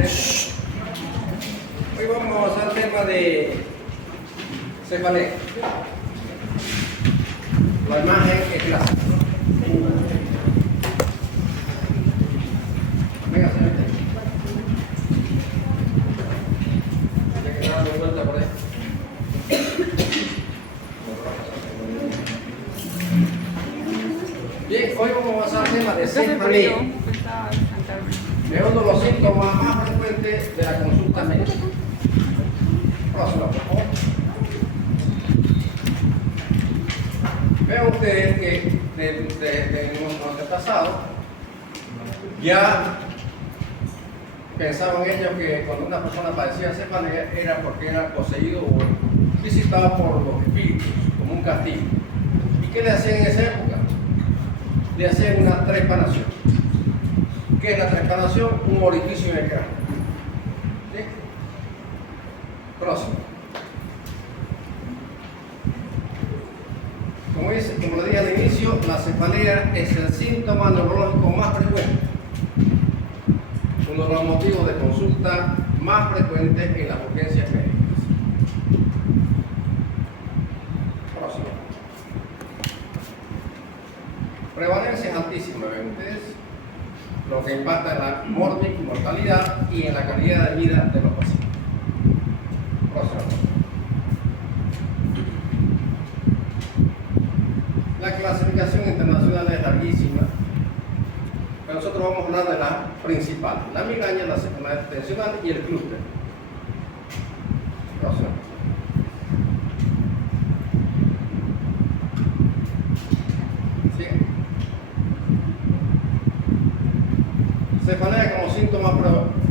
noches. Hoy vamos al tema de cefalea. La imagen es clásica. Venga, señorita. Ya que está dando vuelta por ahí. Bien, hoy vamos a pasar al tema de cefalea. Es uno de los síntomas más frecuentes de la consulta médica. Próximo, por favor. Vean ustedes que de nuestros antepasados ya pensaban ellos que cuando una persona padecía cefalea era porque era poseído o visitado por los espíritus, como un castigo. ¿Y qué le hacían en esa época? Le hacían una trepanación. ¿Qué es la trepanación? Un orificio en el cráneo. ¿Sí? Próximo. Como le dije al inicio, la cefalea es el síntoma neurológico más frecuente. Uno de los motivos de consulta más frecuentes en las urgencias médicas. Próximo. Prevalencia es altísima, ven ustedes, lo que impacta en la mortalidad y en la calidad de vida de los pacientes. Próximo. La clasificación internacional es larguísima, pero nosotros vamos a hablar de las principales: la migraña, la cefalea tensional y el clúster. Próximo. ¿Sigue? Cefalea como síntoma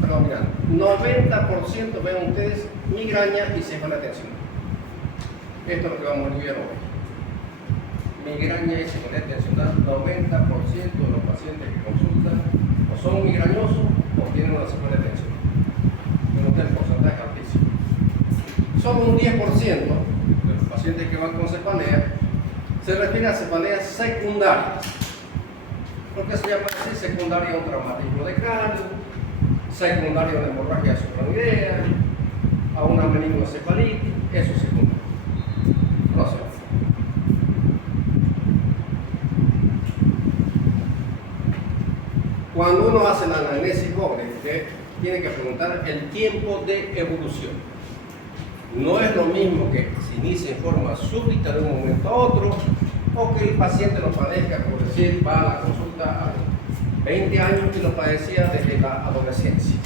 predominante. 90% ven ustedes migraña y cefalea tensional. Esto es lo que vamos a estudiar hoy. Migraña y cefalea tensional, 90% de los pacientes que consultan o son migrañosos o tienen una cefalea tensional. Pero el porcentaje es altísimo. Solo un 10% de los pacientes que van con cefalea se refiere a cefaleas secundarias. ¿Por qué se llama así? Secundaria a un traumatismo de cráneo, secundaria a una hemorragia supranoidea, a una meningoencefalitis, eso es secundario. Próximo. Cuando uno hace la anamnesis pobre, tiene que preguntar el tiempo de evolución. No es lo mismo que se inicie en forma súbita de un momento a otro, o que el paciente lo padezca, por decir, va a la consulta a 20 años y lo padecía desde la adolescencia.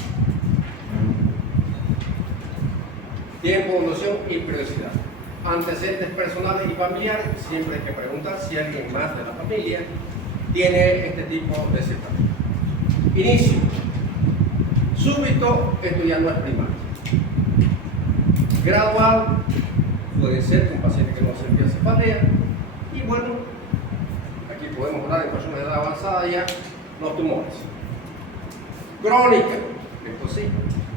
Tiempo de evolución y periodicidad. Antecedentes personales y familiares, siempre hay que preguntar si alguien más de la familia tiene este tipo de cefalea. Inicio. Súbito, esto ya no es primario. Gradual, puede ser que un paciente que no sentía cefalea. Y bueno, aquí podemos hablar en personas de edad avanzada ya, los tumores. Crónica, esto sí,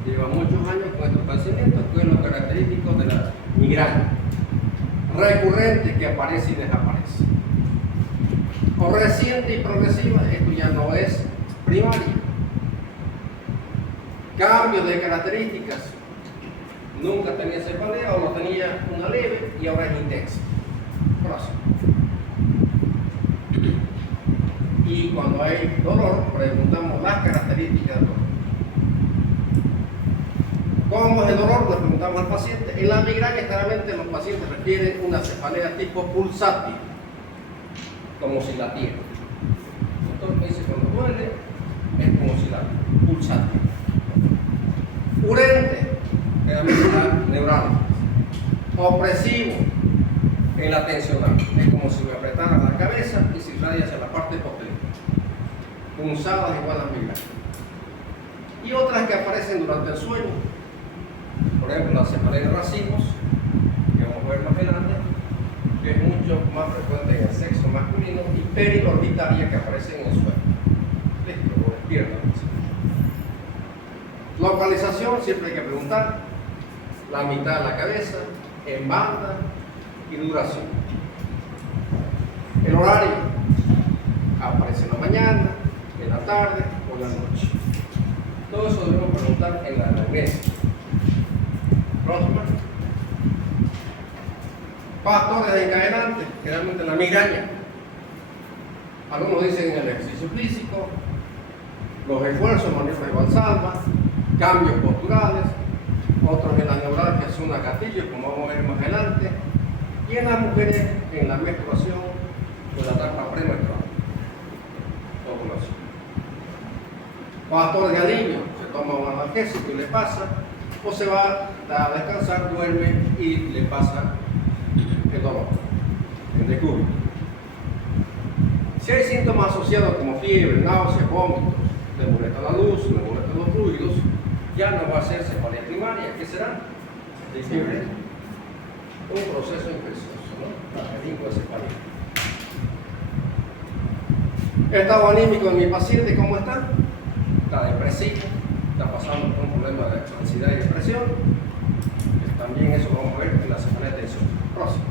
lleva muchos años con estos padecimientos, que es lo característico de la migraña. Recurrente, que aparece y desaparece. O reciente y progresiva, esto ya no es primaria. Cambio de características, nunca tenía cefalea o no tenía una leve y ahora es intensa. Próximo. Y cuando hay dolor, preguntamos las características del dolor. ¿Cómo es el dolor? Le preguntamos al paciente. En la migraña, generalmente los pacientes refieren una cefalea tipo pulsátil, como si latiera. El doctor me dice cuando duele, es como si latiera, pulsátil. Urente, generalmente la neural. Opresivo, en la tensional, es como si me apretaran la cabeza y se irradia hacia la parte posterior. Punzadas igual a migraña. Y otras que aparecen durante el sueño, por ejemplo la cefalea de racimos, que vamos a ver más adelante, que es mucho más frecuente en el sexo masculino, y periorbitaria, que aparece en el sueño. Listo, o despierta. Localización, siempre hay que preguntar, la mitad de la cabeza, en banda y duración. El horario aparece en la mañana, en la tarde o en la noche. Todo eso debemos preguntar. consultar en la anamnesis. Próxima. Factores desencadenantes, generalmente la migraña. Algunos dicen el ejercicio físico, los esfuerzos, maniobras de Valsalva, cambios posturales, otros en la neuralgia son a gatillos, como vamos a ver más adelante, y en las mujeres en la menstruación o la etapa premenstrual. Ovulación. Factores de alivio, se toma un analgésico y le pasa, o se va a descansar, duerme y le pasa el dolor, el decúbito. Si hay síntomas asociados como fiebre, náuseas, vómitos, le molesta la luz, le molestan los fluidos, ya no va a ser cefalea primaria. ¿Qué será? De fiebre. Un proceso infeccioso, ¿no? La meningoencefalía. Estado anímico de mi paciente, ¿cómo está? Está depresivo, está pasando por un problema de ansiedad y depresión. También eso lo vamos a ver en la cefalea de tensión. Próximo.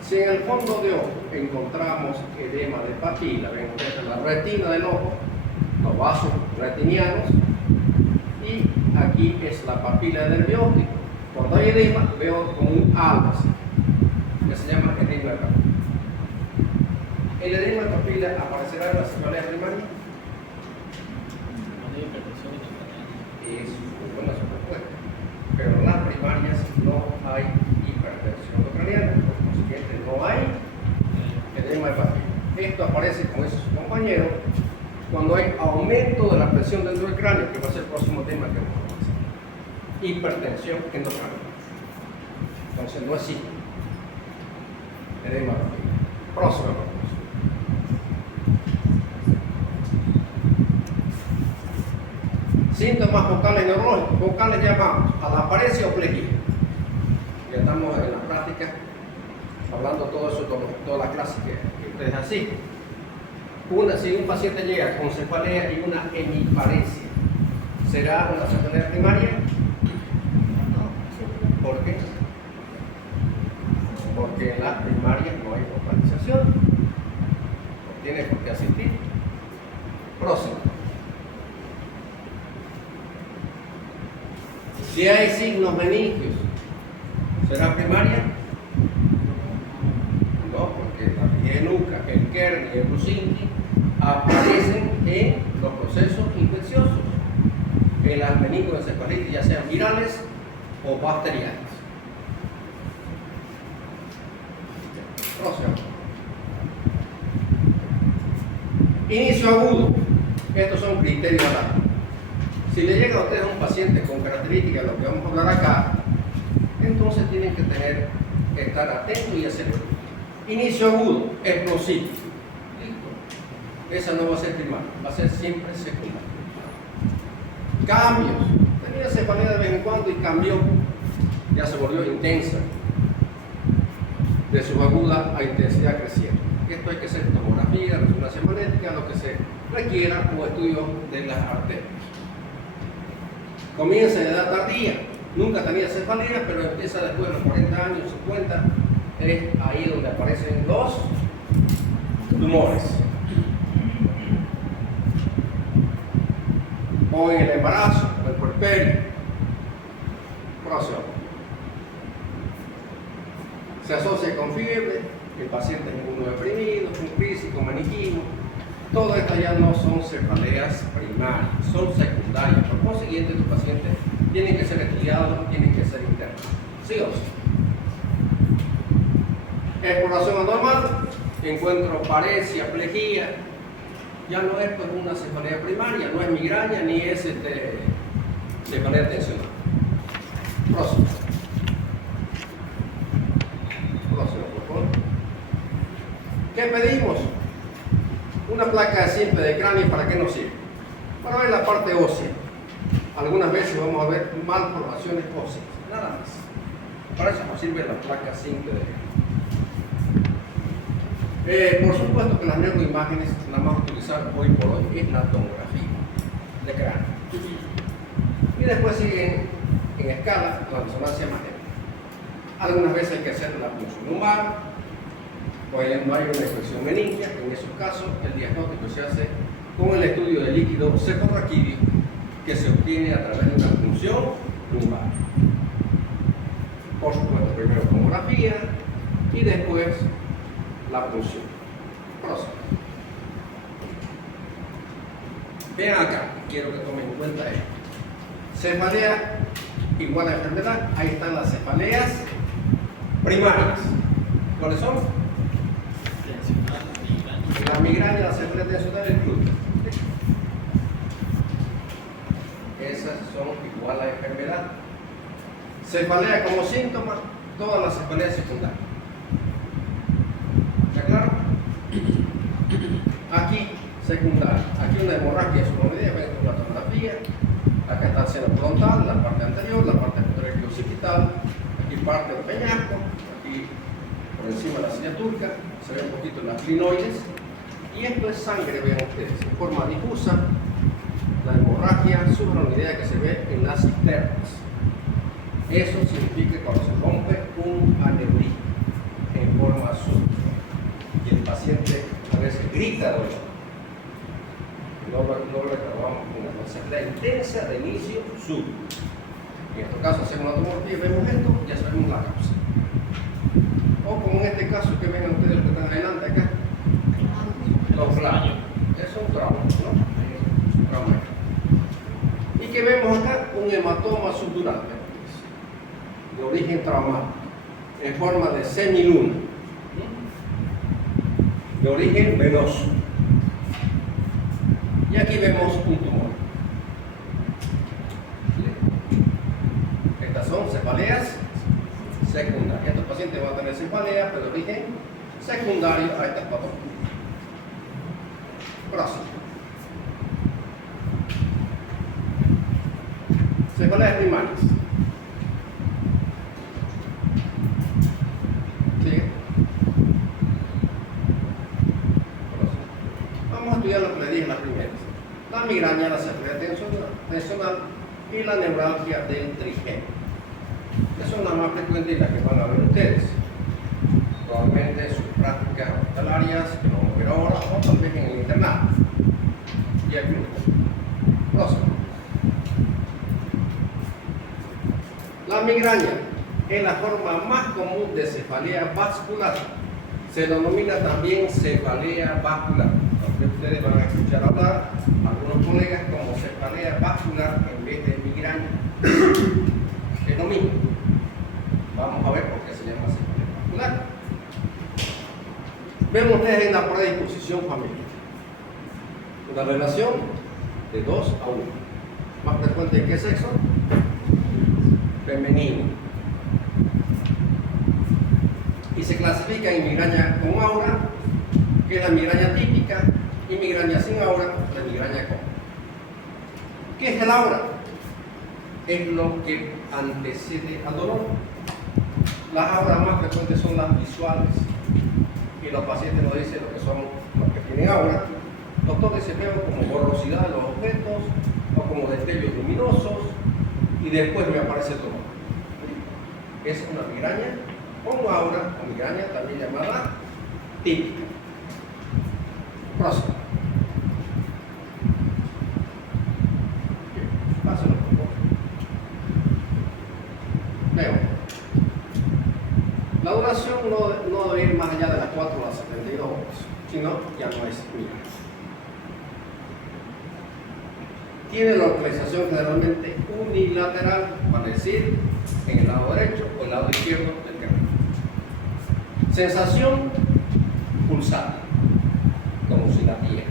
Si en el fondo de ojo encontramos edema de papila, ven ustedes la retina del ojo, los vasos retinianos, y aquí es la papila nerviótica. Cuando hay edema, veo como un halo así, que se llama edema de papila. ¿El edema de papila aparecerá en la cefalea primaria? Es muy buena su respuesta. Pero en las primarias no hay hipertensión intracraniana, por consiguiente no hay edema de papila. Esto aparece, como dice su compañero, cuando hay aumento de la presión dentro del cráneo, que va a ser el próximo tema que vamos a hacer. Hipertensión endocraniana. Entonces no existe edema de papila. Próximo. Síntomas vocales neurológicos. Vocales llamamos a la paresia o plejía. Ya estamos en la práctica hablando todo eso, toda la clase que ustedes asisten. Si un paciente llega con cefalea y una hemiparesia, ¿será una cefalea primaria? ¿Por qué? Porque en las primarias no hay vocalización. No tiene por qué asistir. Próximo. Si hay signos meningios, ¿será primaria? No, porque la rigidez de nuca, el Kern y el Brusinki aparecen en los procesos infecciosos, en las meningoencefalitis, ya sean virales o bacterianas. Próximo. Inicio agudo. Estos son criterios de alarma. Si le llega a ustedes un paciente con características de lo que vamos a hablar acá, entonces tienen que estar atentos y hacerlo. Inicio agudo, explosivo. Listo. Esa no va a ser primaria, va a ser siempre secundaria. Cambios. Tenía cefalea de vez en cuando y cambió. Ya se volvió intensa. De subaguda a intensidad creciente. Esto hay que hacer tomografía, resonancia magnética, lo que se requiera o estudio de las arterias. Comienza en edad tardía, nunca tenía cefalea, pero empieza después de los 40 años, 50, es ahí donde aparecen los tumores. O en el embarazo, o el puerperio. Próximo. Se asocia con fiebre, el paciente es inmunodeprimido, con crisis, con maniquismo. Todas estas ya no son cefaleas primarias, son secundarias. Por consiguiente, estos pacientes tienen que ser estudiados, tienen que ser internos. ¿Sí o sí? Exploración anormal, encuentro paresia, plejía. Ya no es pues una cefalea primaria, no es migraña ni es cefalea tensional. Próximo. Próximo, por favor. ¿Qué pedimos? Una placa simple de cráneo, ¿para qué nos sirve? Para ver la parte ósea. Algunas veces vamos a ver malformaciones óseas, nada más. Para eso nos sirve la placa simple de cráneo. Por supuesto que las neuroimágenes la más utilizar hoy por hoy es la tomografía de cráneo. Y después sigue en escala la resonancia magnética. Algunas veces hay que hacer la punción lumbar. Pues no hay una infección meningia, en esos casos el diagnóstico se hace con el estudio del líquido seco-raquídeo que se obtiene a través de una punción lumbar. Por supuesto, primero tomografía y después la punción. Próximo. Vean acá, quiero que tomen en cuenta esto. Cefalea igual a enfermedad, ahí están las cefaleas primarias. ¿Cuáles son? La migraña, la cefalea tensional y el glúteo. Esas son igual a enfermedad. Cefalea como síntoma, todas las cefaleas secundarias. ¿Está claro? Aquí, secundaria. Aquí una hemorragia subomediana, ven con la tomografía. Acá está el seno frontal, la parte anterior, la parte posterior occipital. Aquí parte del peñasco, aquí por encima de la silla turca, se ve un poquito las clinoides. Y esto es sangre, vean ustedes, en forma difusa. La hemorragia subaracnoidea que se ve en las cisternas. Eso significa cuando se rompe un aneurisma en forma súbita. Y el paciente a veces grita dolor. No lo reclamamos con una necesidad intensa de inicio súbito. En este caso hacemos una tomografía y vemos esto, ya sabemos la causa. O como en este caso que ven ustedes los que están adelante acá, los flancos. Eso es un trauma, ¿no? Un trauma. Y que vemos acá un hematoma subdural de origen traumático en forma de semiluna, de origen venoso. Y aquí vemos un tumor. Estas son cefaleas secundarias. Estos pacientes van a tener cefalea, pero de origen secundario a estas patologías. Próximo. Cefaleas primarias. ¿Sigue? Próximo. Vamos a estudiar lo que le dije en las primeras. La migraña, la cefalea tensional y la neuralgia del trigémino. Esas son las más frecuentes y las que van a ver ustedes. Probablemente en sus prácticas hospitalarias, que no vamos a ver ahora, o también en el internado. Y el glúteo. Próximo. La migraña es la forma más común de cefalea vascular. Se denomina también cefalea vascular. Ustedes van a escuchar hablar algunos colegas como cefalea vascular en vez de migraña. Es lo mismo. Vamos a ver por qué se llama cefalea vascular. Ven ustedes en la predisposición familiar. Una relación de 2 a 1. ¿Más frecuente en qué sexo? Femenino. Y se clasifica en migraña con aura, que es la migraña típica, y migraña sin aura, la migraña con. ¿Qué es el aura? Es lo que antecede al dolor. Las auras más frecuentes son las visuales. Y los pacientes nos dicen lo que son los que tienen aura. Doctores se ven como borrosidad de los objetos o como destellos luminosos y después me aparece el dolor. Es una migraña con aura, o migraña también llamada típica. Próximo. Pásenlo por favor. Veo. La duración no debe ir más allá de las 4 a las 72 horas, si no, ya no es migraña. Tiene localización generalmente unilateral, vale decir, en el lado derecho o el lado izquierdo del cráneo. Sensación pulsada, como si la piel.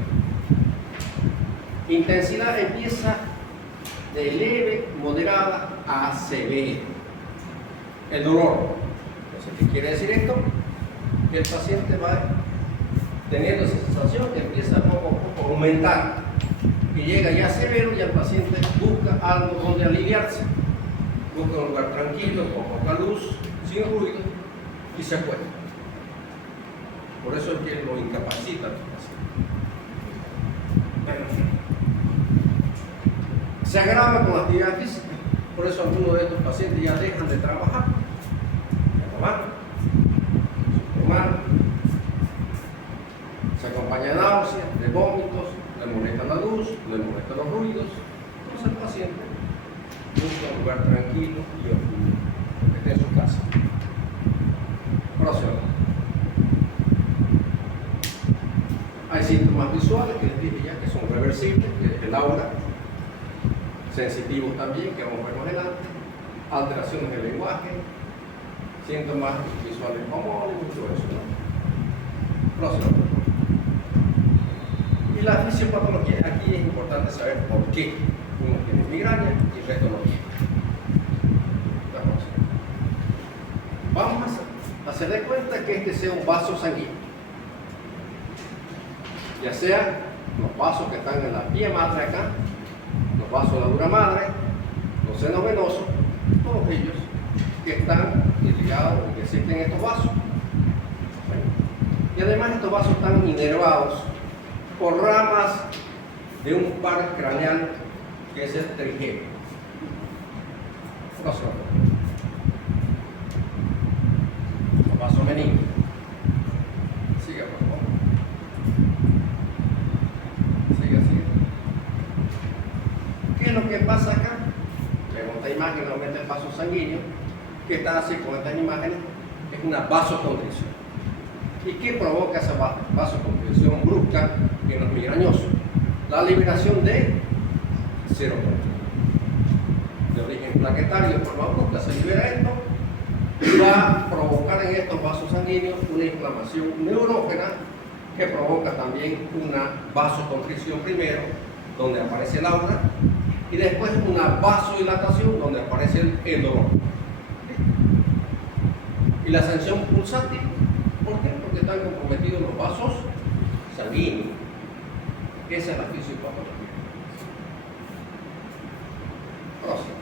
Intensidad empieza de leve, moderada a severa. El dolor. Entonces, ¿qué quiere decir esto? Que el paciente va teniendo esa sensación que empieza poco a poco a aumentar. Y llega ya severo y el paciente busca algo donde aliviarse. Busca un lugar tranquilo, con poca luz, sin ruido y se acuesta. Por eso es que lo incapacita al paciente. Se agrava con la actividad física. Por eso algunos de estos pacientes ya dejan de trabajar. Se acompaña de náuseas, de vómitos, de molesta la luz, le molestan los ruidos. Entonces el paciente busca un lugar tranquilo y oscuro, que esté en su casa. Próximo. Hay síntomas visuales que les dije ya que son reversibles, que es el aura, sensitivos también, que vamos a ver más adelante, alteraciones del lenguaje, síntomas visuales homónimos y todo eso, ¿no? Próximo. Y la fisiopatología, aquí es importante saber por qué uno tiene migraña y el resto no tiene. Vamos a hacer de cuenta que este sea un vaso sanguíneo, ya sea los vasos que están en la vía madre acá, los vasos de la dura madre, los senos venosos, todos ellos que están irrigados y que existen estos vasos. Y además estos vasos están inervados por ramas de un par craneal que es el trigemio. Próximo. Los vasos meninges. Siga, por favor. Siga. ¿Qué es lo que pasa acá? Vemos esta imagen, nuevamente el vaso sanguíneo, que está así con estas imágenes, es una vasoconstricción. ¿Y qué provoca esa vasoconstricción brusca en los migrañosos? La liberación de serotonina. De origen plaquetario, de forma brusca, se libera esto y va a provocar en estos vasos sanguíneos una inflamación neurógena que provoca también una vasoconstricción primero, donde aparece el aura, y después una vasodilatación, donde aparece el dolor. Y la sanción pulsátil, ¿por qué? Porque están comprometidos los vasos sanguíneos. Esa es la fisiopatología. Próximo.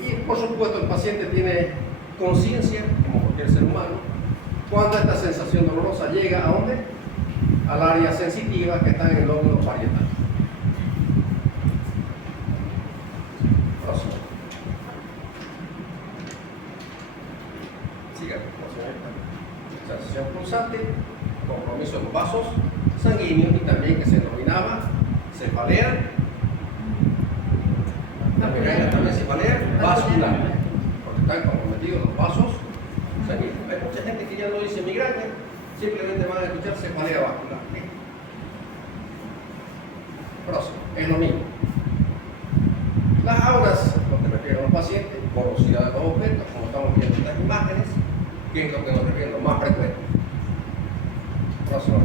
Y por supuesto el paciente tiene conciencia, como cualquier ser humano, cuando esta sensación dolorosa llega ¿a dónde? Al área sensitiva que está en el lóbulo parietal. Próximo. Siga. Sensación pulsante, compromiso de los vasos sanguíneos y también que se denominaba cefalea. La migraña también cefalea vascular, porque están comprometidos los vasos sanguíneos. Hay mucha gente que ya no dice migraña, simplemente van a escuchar cefalea vascular. Próximo, es lo mismo. Las auras, lo que refieren a los pacientes, porosidad de los objetos, como estamos viendo en las imágenes, que es lo que nos refiere lo más frecuente. Próximo,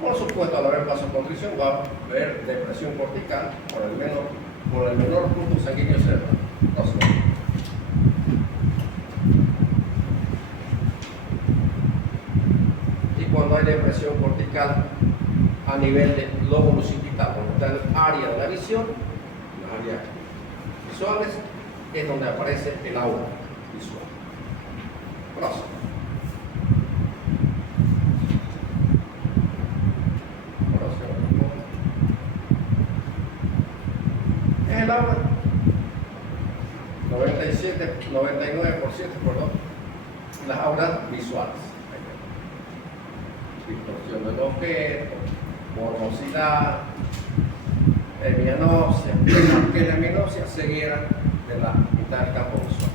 por supuesto, al haber vasoconstricción va a haber depresión cortical por el menor flujo sanguíneo cerebral. Próximo. Y cuando hay depresión cortical a nivel de lóbulo occipital, cuando está en el área de la visión, las áreas visuales, es donde aparece el aura visual. Próximo. Es el aura. 99%, perdón, las auras visuales. Distorsión del objeto, borrosidad, hemianopsia, que la hemianopsia ceguera de la mitad del campo visual,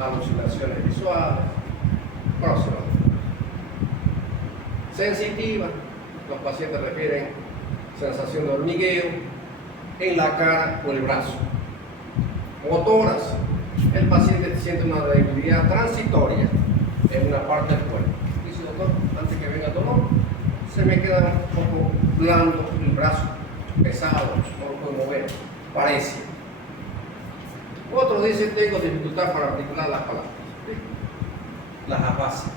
alucinaciones visuales. Próximo. Sensitiva, los pacientes refieren sensación de hormigueo en la cara o el brazo. Motoras, el paciente siente una debilidad transitoria en una parte del cuerpo. Dice, doctor, antes que venga el dolor, se me queda un poco blando el brazo, pesado, no lo puedo mover, parece. Otros dicen, tengo dificultad para articular las palabras. Las afasia.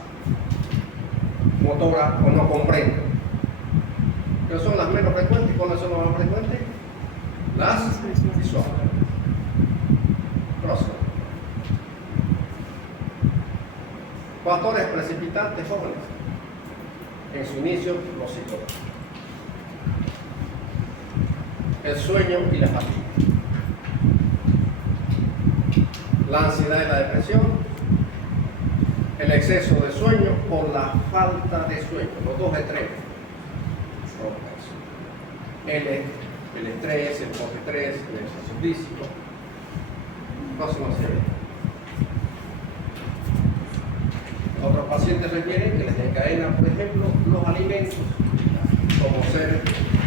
Motora o no comprendo. ¿Qué son las menos frecuentes? ¿Cuáles son las más frecuentes? Las visuales. Próximo. Factores precipitantes jóvenes. En su inicio, los psicólogos. El sueño y la fatiga. La ansiedad y la depresión. el exceso de sueño o la falta de sueño, los dos extremos. El estrés, el postestrés, el exceso físico. Próxima serie. Otros pacientes requieren que les dencadenen, por ejemplo, los alimentos, como ser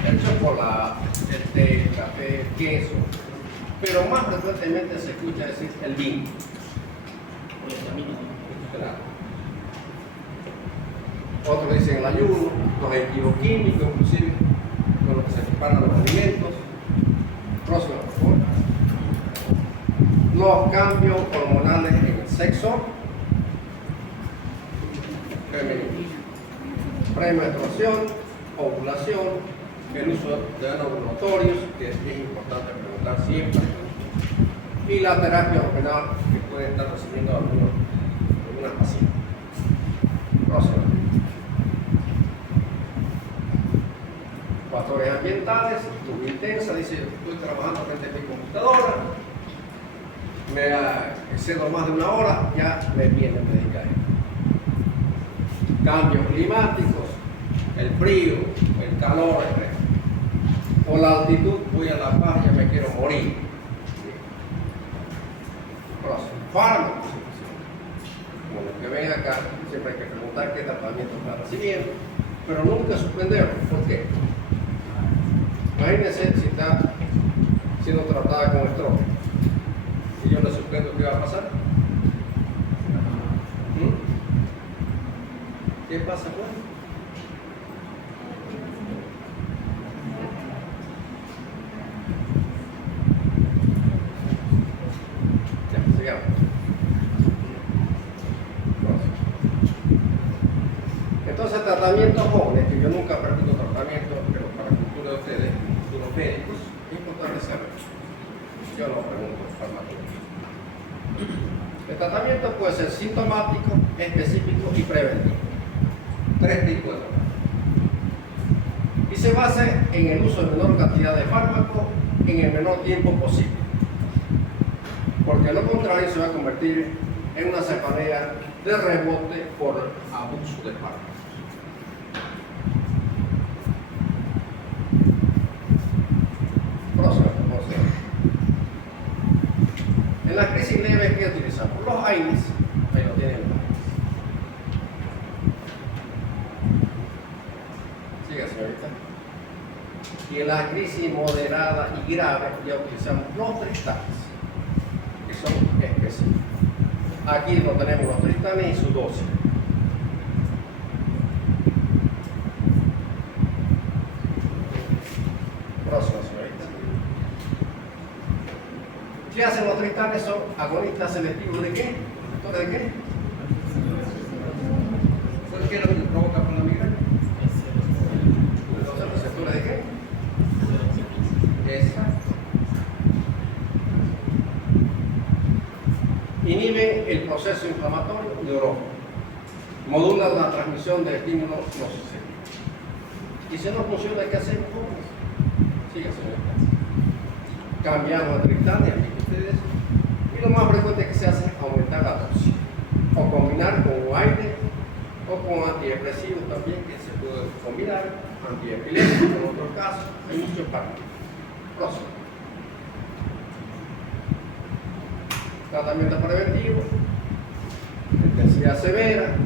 el chocolate, el té, el café, el queso, pero más frecuentemente se escucha decir el vino. Claro. Otros dicen el ayuno, los aditivos químicos, inclusive con los que se preparan los alimentos. Próximo, por favor. Los cambios hormonales en el sexo femenino. Premenstruación, ovulación, el uso de anovulatorios, que es importante preguntar siempre, y la terapia hormonal que puede estar recibiendo algunas pacientes. Próximo. Factores ambientales, estuvo intensa, dice, estoy trabajando frente a mi computadora, me excedo más de una hora, ya me viene a medicar. Cambios climáticos, el frío, el calor, o la altitud, voy a la paz, ya me quiero morir. Próximo. Fármacos. Como los que ven acá, siempre hay que preguntar qué tratamiento está recibiendo, pero nunca suspenderlo. ¿Por qué? Imagínense si está siendo tratada con estrógeno y yo le suspendo, ¿qué va a pasar? ¿Qué pasa pues? Ya, sigamos. Entonces, tratamientos jóvenes, que yo nunca permito tratamiento, pero para la cultura de ustedes, los médicos, es importante saber. Yo no pregunto farmacología. El tratamiento puede ser sintomático, específico y preventivo. 3 tipos de tratamiento. Y se basa en el uso de menor cantidad de fármacos en el menor tiempo posible. Porque lo contrario se va a convertir en una cefalea de rebote por abuso de fármacos. En la crisis leve, ¿qué utilizamos? Los AINES, ahí lo tienen los AINES. Siga, señorita. Y en la crisis moderada y grave ya utilizamos los tristanes, que son específicos. Aquí lo tenemos los tristanes y su dosis. Próximo, señorita. ¿Qué hacen los tristanes? Son agonistas selectivos ¿de qué? ¿Receptores de qué? ¿Sabes qué es lo que provoca con la migraña? ¿Los receptores de qué? Exacto. Inhiben el proceso inflamatorio neurógeno. Modulan la transmisión de estímulos nociceptivos. Y si no funciona, ¿qué hacemos? Siga, señorita. Cambiamos de tristán, ustedes, y lo más frecuente que se hace es aumentar la dosis o combinar con aire o con antidepresivos también, que se puede combinar, antiepilépticos en otros casos, hay muchos fármacos. Próximo. Tratamiento preventivo, intensidad severa.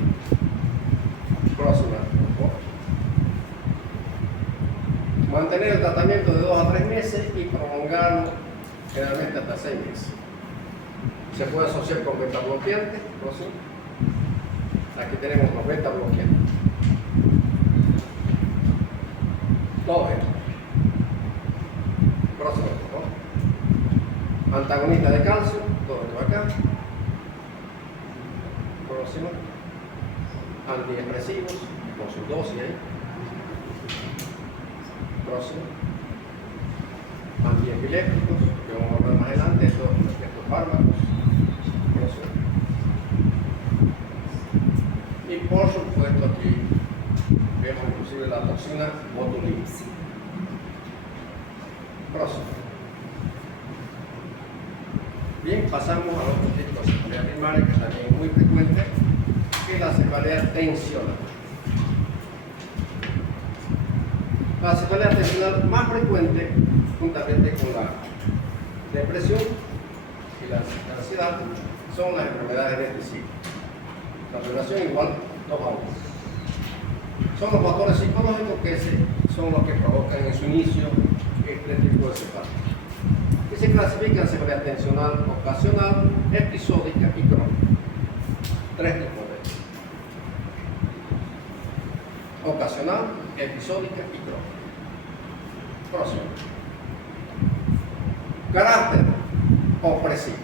Próxima, por favor. Mantener el tratamiento de 2 a 3 meses y prolongarlo generalmente hasta 6 meses. Se puede asociar con beta bloqueantes. Próximo. Aquí tenemos los beta bloqueantes. Todo esto. Próximo, por favor. Antagonista de calcio, todo esto acá. Próximo. Antidepresivos, con su dosis ahí. Próximo. Antiepilépticos, que vamos a hablar más adelante, estos fármacos. Próximo. Y por supuesto aquí vemos inclusive la toxina botulina. Próximo. Bien, pasamos a otro tipo de cefalea primaria que también es muy frecuente, tensional. La cefalea tensional más frecuente, juntamente con la depresión y la ansiedad, son las enfermedades de este siglo. La relación igual 2 a 1. Son los factores psicológicos que son los que provocan en su inicio este tipo de cefalea. Y se clasifican cefalea tensional, ocasional, episódica y crónica. 3 tipos de ellos: ocasional, episódica y crónica. Próximo. Carácter opresivo.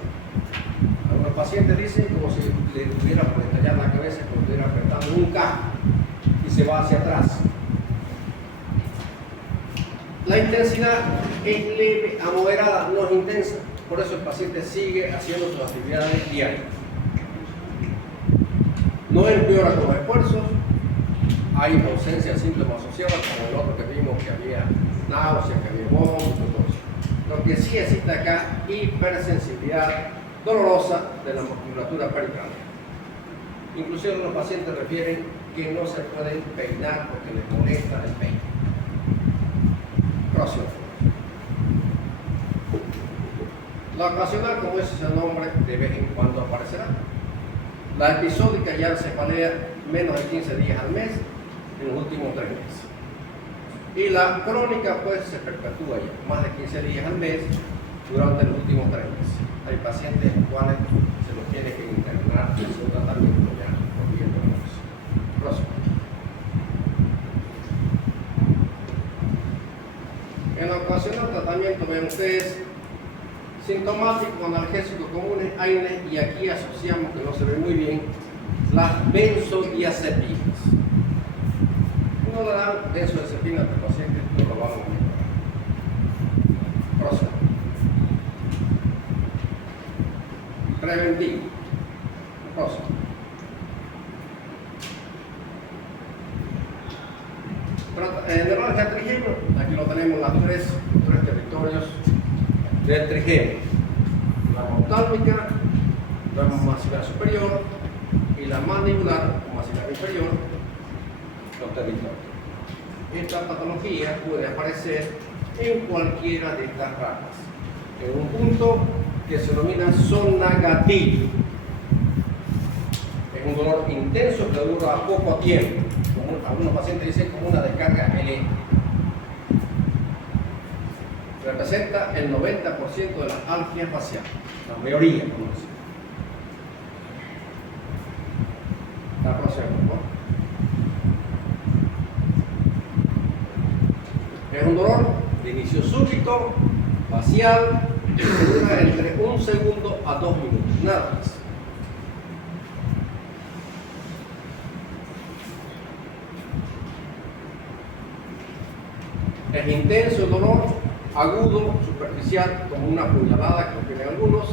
Algunos pacientes dicen como si le tuviera por estallar la cabeza, como si estuviera apretando un cajo y se va hacia atrás. La intensidad es leve a moderada, no es intensa. Por eso el paciente sigue haciendo sus actividades diarias. No empeora con los esfuerzos. Hay ausencia de síntomas asociados, como el otro que vimos, que había náuseas, que había vómitos, todo eso. Lo que sí existe acá, hipersensibilidad dolorosa de la musculatura pericránea. Inclusive algunos pacientes refieren que no se pueden peinar porque les molesta el peine. Próximo. La ocasional, como es el nombre, de vez en cuando aparecerá. La episódica ya cefalea menos de 15 días al mes en los últimos 3 meses. Y la crónica pues se perpetúa ya más de 15 días al mes durante los últimos 3 meses. Hay pacientes en los cuales se los tiene que internar en su tratamiento ya por bien de la noche. Próximo. En la ocasión del tratamiento, ven ustedes, sintomáticos analgésicos comunes, AINES, y aquí asociamos, que no se ve muy bien, las benzodiazepinas. No le dan benzodiazepinas a este paciente, no lo van a mejorar. Próximo. Preventivo. Próximo. Neuralgia trigémino, aquí lo tenemos las tres territorios del trigémino: la optálmica, la maxilar superior y la mandibular o maxilar inferior, los territorios. Esta patología puede aparecer en cualquiera de estas ramas, en un punto que se denomina zona gatillo. Es un dolor intenso que dura poco tiempo. Algunos pacientes dicen como una descarga eléctrica. Representa el 90% de las algias faciales, la mayoría, como decía. La próxima, por favor. Es un dolor de inicio súbito, facial, que dura entre 1 segundo a 2 minutos, nada más. Es intenso el dolor, agudo, superficial, como una puñalada que tienen algunos,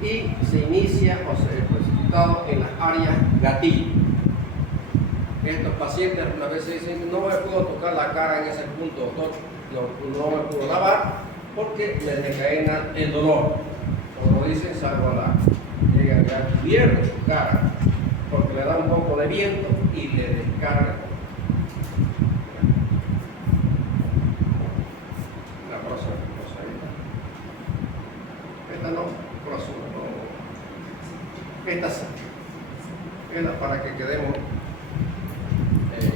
y se inicia o se es precipitado en las áreas gatillo. Estos pacientes a veces dicen: no me puedo tocar la cara en ese punto, doctor, no me puedo lavar porque me desencadena el dolor. O lo dicen: salgo a la, llegan ya cubierto su cara porque le da un poco de viento y le descarga. Esta sí, para que quedemos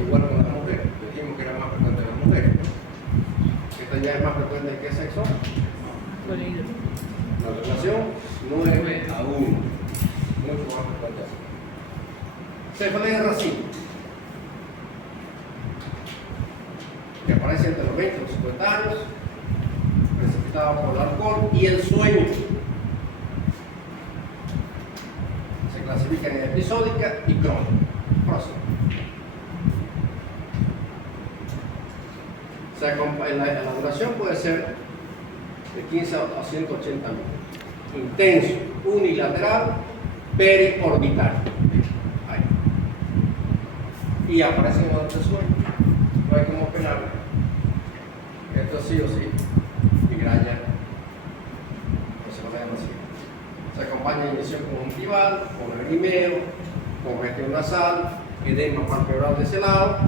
igual con las mujeres. Dijimos que era más frecuente en las mujeres. Esta ya es más frecuente en qué sexo. La relación 9 a 1. Mucho más frecuente así. Cefalea racimo, que aparece entre los 20 y los 50 años, precipitado por el alcohol y el sueño. Clasifican en episódica y crónica. Próximo. La duración puede ser de 15 a 180 minutos. Intenso, unilateral, periorbital. Ahí. Y aparece durante el sueño. No hay como operarlo. Esto sí o sí, migraña, no se lo vean así. Se acompaña de inyección conjuntival, con erimero, congestión nasal, edema palpebral de ese lado,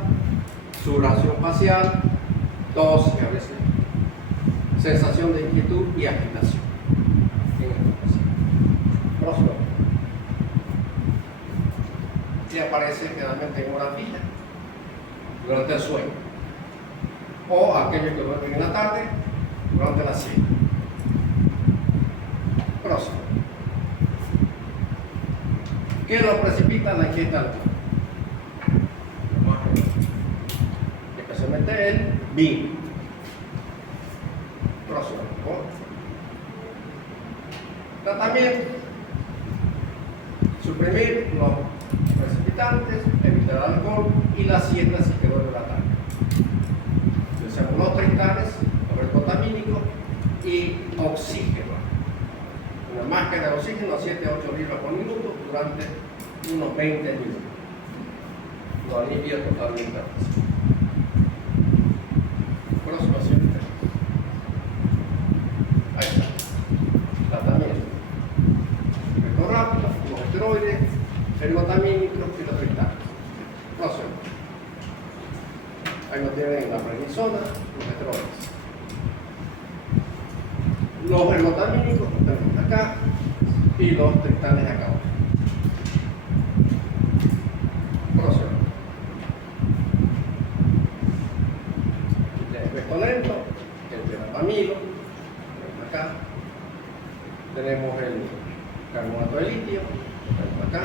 sudoración facial, tos a veces, sensación de inquietud y agitación en el paciente. Próximo. Y aparece generalmente en hora fija durante el sueño, o aquellos que duermen en la tarde durante la siesta. Próximo. ¿Qué lo precipita? La ingesta de alcohol. Especialmente el vino. Próximo. Tratamiento. Suprimir los precipitantes, evitar el alcohol y la siesta si quedó en la tarde. Usamos los tritanes, los contamínicos y oxígeno. Una máscara de oxígeno a 7 a 8 libras por minuto durante unos 20 minutos. Lo alivia totalmente la presión. Próximo, señorita. Ahí está. Tratamiento. Efecto rápido, los esteroides, ergotamínicos y los tritanes. Próximo. Ahí lo tienen la prednisona, los esteroides. Los ergotamínicos los tenemos acá y los tritanes acá abajo. Próximo. De efecto lento, el verapamilo, tenemos acá. Tenemos el carbonato de litio, lo tenemos acá.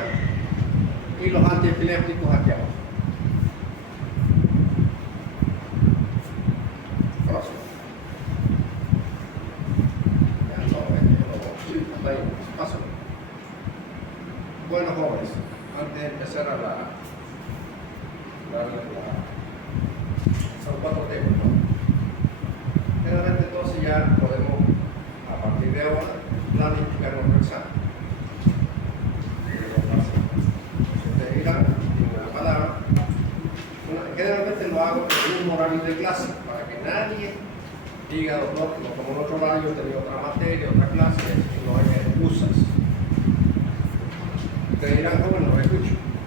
Y los antiepilépticos aquí abajo. Próximo. Paso. Bueno, jóvenes, antes de empezar son 4 temas, ¿no? Generalmente entonces ya podemos, a partir de ahora, planificar nuestro examen. Ustedes dirán, en una palabra, generalmente lo hago en un horario de clase, para que nadie diga, doctor, como en otro horario tenía otra materia, otra clase, y no hay excusas. Ustedes dirán, joven, no me escucho.